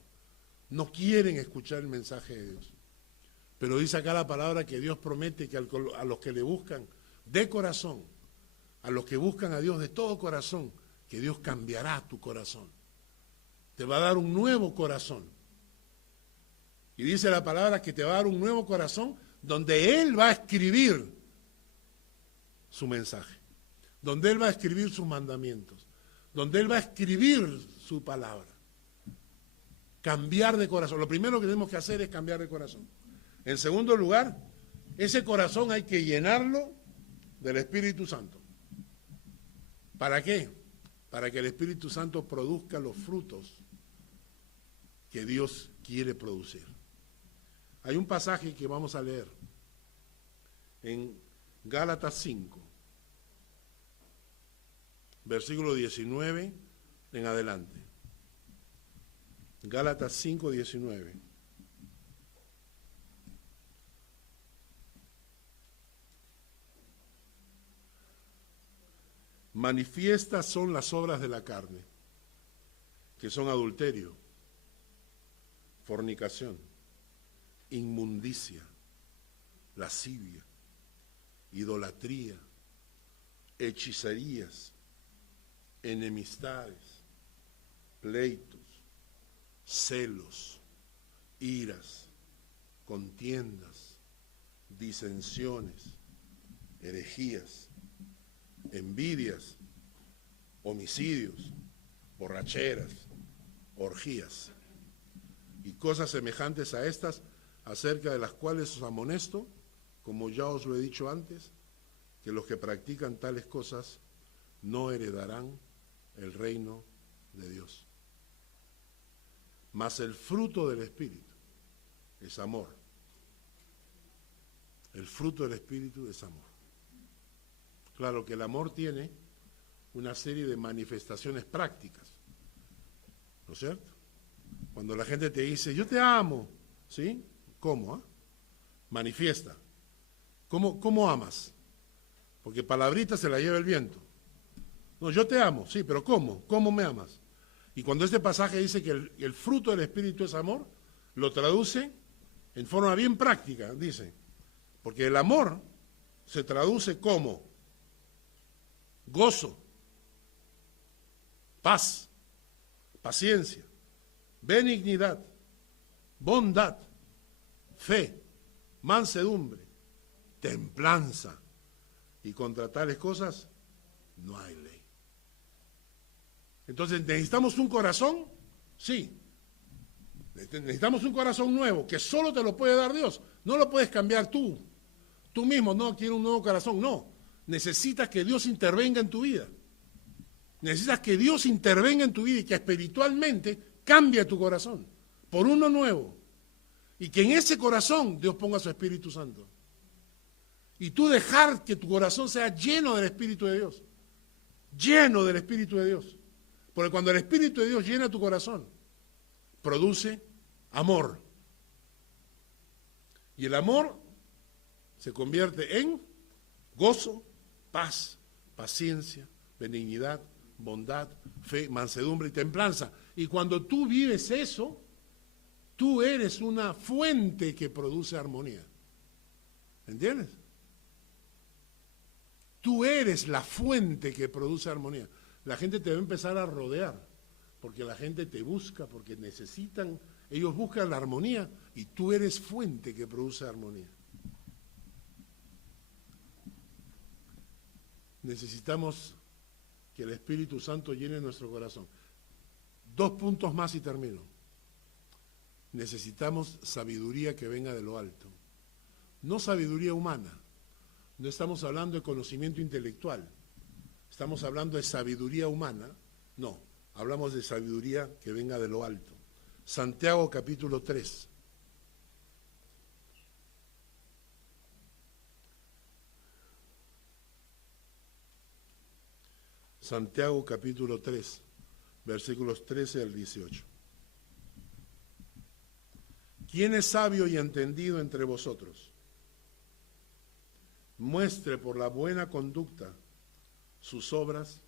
No quieren escuchar el mensaje de Dios. Pero dice acá la palabra que Dios promete que a los que le buscan de corazón, a los que buscan a Dios de todo corazón, que Dios cambiará tu corazón. Te va a dar un nuevo corazón. Y dice la palabra que te va a dar un nuevo corazón donde Él va a escribir su mensaje, donde Él va a escribir sus mandamientos, donde Él va a escribir su palabra. Cambiar de corazón. Lo primero que tenemos que hacer es cambiar de corazón. En segundo lugar, ese corazón hay que llenarlo del Espíritu Santo. ¿Para qué? para que el Espíritu Santo produzca los frutos que Dios quiere producir. Hay un pasaje que vamos a leer en Gálatas 5, versículo 19 en adelante. Gálatas 5, 19. Manifiestas son las obras de la carne, que son adulterio, fornicación, inmundicia, lascivia, idolatría, hechicerías, enemistades, pleitos, celos, iras, contiendas, disensiones, herejías, envidias, homicidios, borracheras, orgías y cosas semejantes a estas, acerca de las cuales os amonesto, como ya os lo he dicho antes, que los que practican tales cosas no heredarán el reino de Dios. Mas el fruto del Espíritu es amor. El fruto del Espíritu es amor. Claro que el amor tiene una serie de manifestaciones prácticas, ¿no es cierto? Cuando la gente te dice, yo te amo, ¿sí? ¿Cómo? Manifiesta. ¿Cómo amas? Porque palabrita se la lleva el viento. No, yo te amo, sí, pero ¿cómo? ¿Cómo me amas? Y cuando este pasaje dice que el fruto del Espíritu es amor, lo traduce en forma bien práctica, dice. Porque el amor se traduce como gozo, paz, paciencia, benignidad, bondad, fe, mansedumbre, templanza. Y contra tales cosas no hay ley. Entonces, ¿necesitamos un corazón? Sí. Necesitamos un corazón nuevo, que solo te lo puede dar Dios. No lo puedes cambiar tú. Tú mismo, no, quiero un nuevo corazón, no. Necesitas que Dios intervenga en tu vida. Necesitas que Dios intervenga en tu vida y que espiritualmente cambie tu corazón por uno nuevo. Y que en ese corazón Dios ponga su Espíritu Santo. Y tú dejar que tu corazón sea lleno del Espíritu de Dios. Lleno del Espíritu de Dios. Porque cuando el Espíritu de Dios llena tu corazón, produce amor. Y el amor se convierte en gozo, paz, paciencia, benignidad, bondad, fe, mansedumbre y templanza. Y cuando tú vives eso, tú eres una fuente que produce armonía. ¿Entiendes? Tú eres la fuente que produce armonía. La gente te va a empezar a rodear, porque la gente te busca, porque necesitan, ellos buscan la armonía, y tú eres fuente que produce armonía. Necesitamos que el Espíritu Santo llene nuestro corazón. 2 puntos más y termino. Necesitamos sabiduría que venga de lo alto. No sabiduría humana. No estamos hablando de conocimiento intelectual. Estamos hablando de sabiduría humana. No, hablamos de sabiduría que venga de lo alto. Santiago capítulo 3. Santiago capítulo 3, versículos 13 al 18. ¿Quién es sabio y entendido entre vosotros? Muestre por la buena conducta sus obras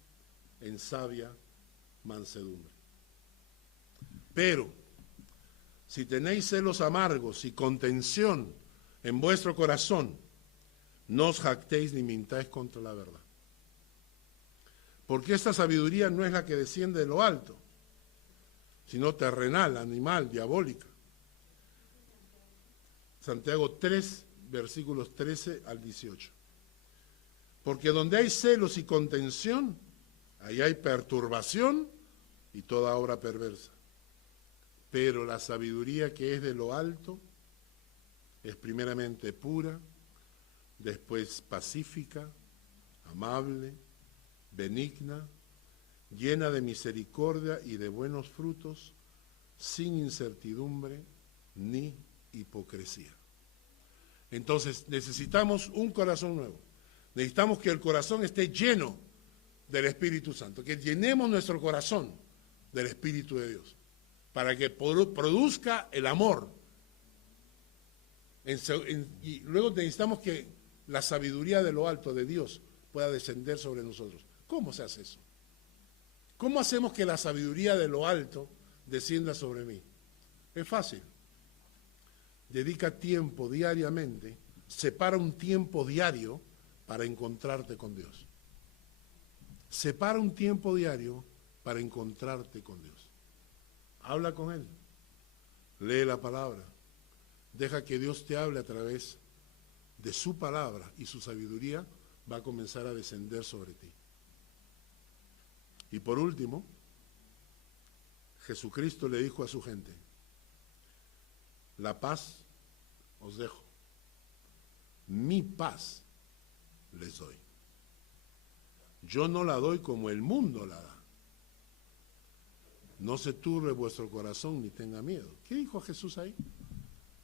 en sabia mansedumbre. Pero, si tenéis celos amargos y contención en vuestro corazón, no os jactéis ni mintáis contra la verdad. Porque esta sabiduría no es la que desciende de lo alto, sino terrenal, animal, diabólica. Santiago 3, versículos 13 al 18. Porque donde hay celos y contención, ahí hay perturbación y toda obra perversa. Pero la sabiduría que es de lo alto es primeramente pura, después pacífica, amable, benigna, llena de misericordia y de buenos frutos, sin incertidumbre ni hipocresía. Entonces necesitamos un corazón nuevo. Necesitamos que el corazón esté lleno del Espíritu Santo, que llenemos nuestro corazón del Espíritu de Dios, para que produzca el amor. Y luego necesitamos que la sabiduría de lo alto de Dios pueda descender sobre nosotros. ¿Cómo se hace eso? ¿Cómo hacemos que la sabiduría de lo alto descienda sobre mí? Es fácil. Dedica tiempo diariamente, separa un tiempo diario para encontrarte con Dios. Separa un tiempo diario para encontrarte con Dios. Habla con Él, lee la palabra, deja que Dios te hable a través de su palabra y su sabiduría va a comenzar a descender sobre ti. Y por último, Jesucristo le dijo a su gente: la paz os dejo, mi paz les doy. Yo no la doy como el mundo la da. No se turbe vuestro corazón ni tenga miedo. ¿Qué dijo Jesús ahí?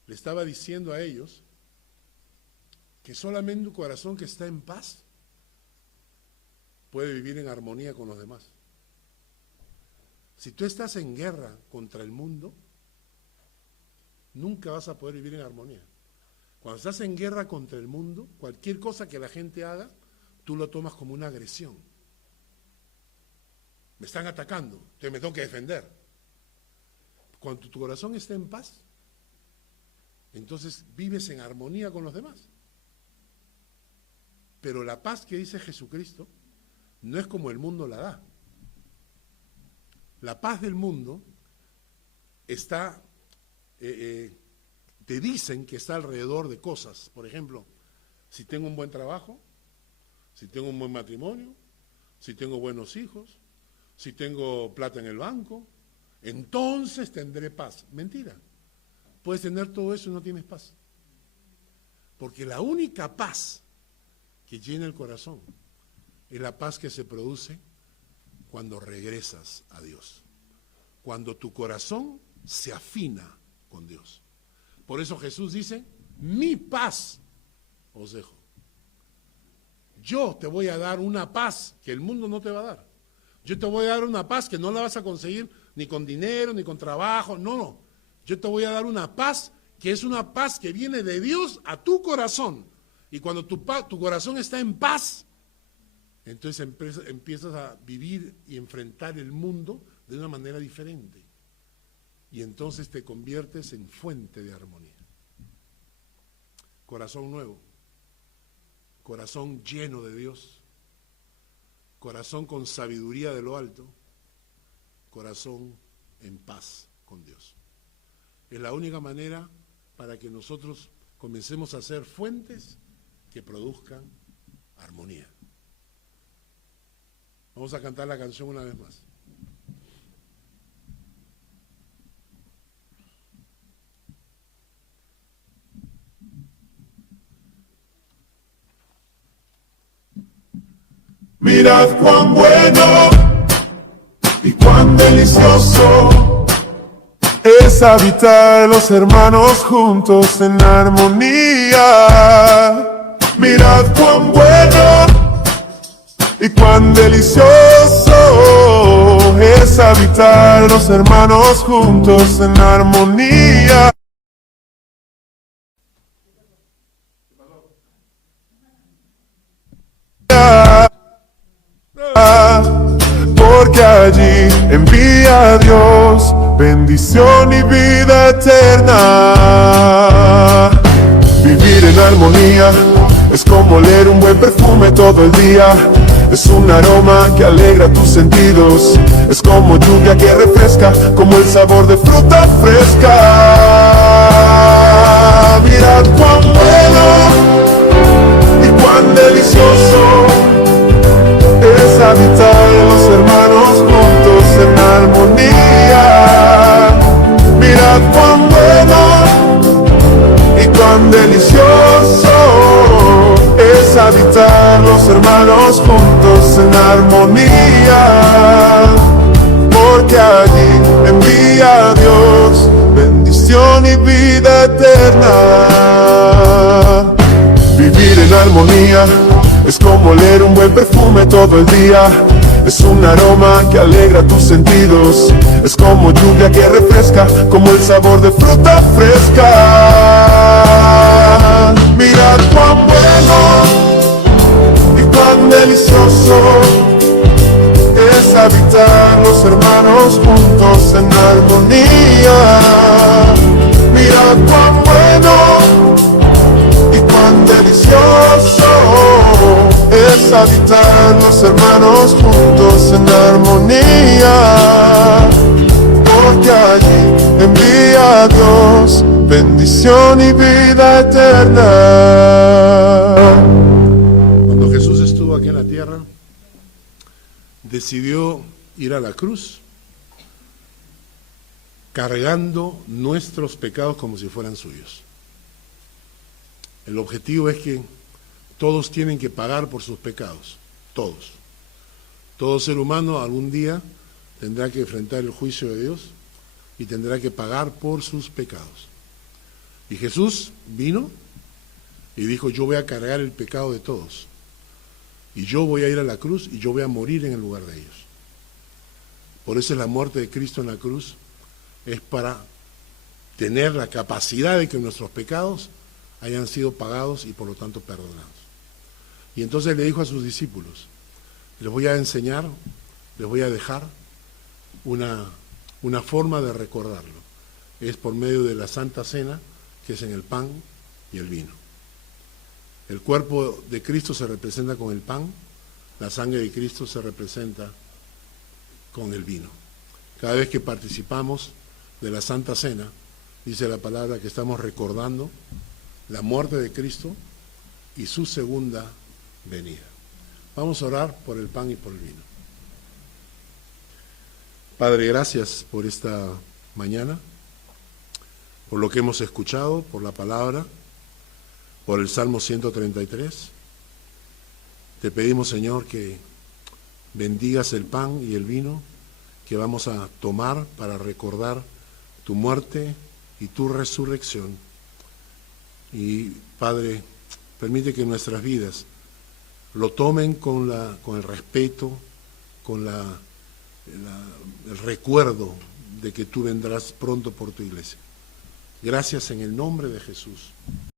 Le estaba diciendo a ellos que solamente un corazón que está en paz puede vivir en armonía con los demás. Si tú estás en guerra contra el mundo, nunca vas a poder vivir en armonía. Cuando estás en guerra contra el mundo, cualquier cosa que la gente haga, tú lo tomas como una agresión. Me están atacando, entonces me tengo que defender. Cuando tu corazón está en paz, entonces vives en armonía con los demás. Pero la paz que dice Jesucristo no es como el mundo la da. La paz del mundo está, te dicen que está alrededor de cosas. Por ejemplo, si tengo un buen trabajo, si tengo un buen matrimonio, si tengo buenos hijos, si tengo plata en el banco, entonces tendré paz. Mentira. Puedes tener todo eso y no tienes paz. Porque la única paz que llena el corazón es la paz que se produce cuando regresas a Dios, cuando tu corazón se afina con Dios. Por eso Jesús dice: mi paz os dejo. Yo te voy a dar una paz que el mundo no te va a dar. Yo te voy a dar una paz que no la vas a conseguir ni con dinero, ni con trabajo, no. Yo te voy a dar una paz que es una paz que viene de Dios a tu corazón. Y cuando tu corazón está en paz, entonces empiezas a vivir y enfrentar el mundo de una manera diferente. Y entonces te conviertes en fuente de armonía. Corazón nuevo, corazón lleno de Dios, corazón con sabiduría de lo alto, corazón en paz con Dios. Es la única manera para que nosotros comencemos a ser fuentes que produzcan armonía. Vamos a cantar la canción una vez más. Mirad cuán bueno y cuán delicioso es habitar los hermanos juntos en armonía. Mirad cuán bueno y cuán delicioso es habitar los hermanos juntos en armonía. Porque allí envía a Dios bendición y vida eterna. Vivir en armonía es como oler un buen perfume todo el día. Es un aroma que alegra tus sentidos. Es como lluvia que refresca, como el sabor de fruta fresca. Mirad cuán bueno y cuán delicioso es habitar los hermanos juntos en armonía. Mirad cuán bueno y cuán delicioso es habitar los hermanos juntos en armonía. y vida eterna. Vivir en armonía es como oler un buen perfume todo el día. Es un aroma que alegra tus sentidos. Es como lluvia que refresca, como el sabor de fruta fresca. Mira cuán bueno y cuán delicioso es habitar los hermanos juntos en armonía. Mira cuán bueno y cuán delicioso es habitar los hermanos juntos en armonía, porque allí envía a Dios bendición y vida eterna. Cuando Jesús estuvo aquí en la tierra, decidió ir a la cruz cargando nuestros pecados como si fueran suyos. El objetivo es que todos tienen que pagar por sus pecados, todos. Todo ser humano algún día tendrá que enfrentar el juicio de Dios y tendrá que pagar por sus pecados. Y Jesús vino y dijo, yo voy a cargar el pecado de todos. Y yo voy a ir a la cruz y yo voy a morir en el lugar de ellos. Por eso la muerte de Cristo en la cruz es para tener la capacidad de que nuestros pecados hayan sido pagados y por lo tanto perdonados. Y entonces le dijo a sus discípulos, les voy a enseñar, les voy a dejar una forma de recordarlo. Es por medio de la Santa Cena, que es en el pan y el vino. El cuerpo de Cristo se representa con el pan, la sangre de Cristo se representa con el vino. Cada vez que participamos de la Santa Cena, dice la palabra que estamos recordando la muerte de Cristo y su segunda venida. Vamos a orar por el pan y por el vino. Padre, gracias por esta mañana, por lo que hemos escuchado, por la palabra, por el Salmo 133. Te pedimos, Señor, que bendigas el pan y el vino que vamos a tomar para recordar tu muerte y tu resurrección. Y, Padre, permite que nuestras vidas lo tomen con el respeto, con el recuerdo de que tú vendrás pronto por tu iglesia. Gracias en el nombre de Jesús.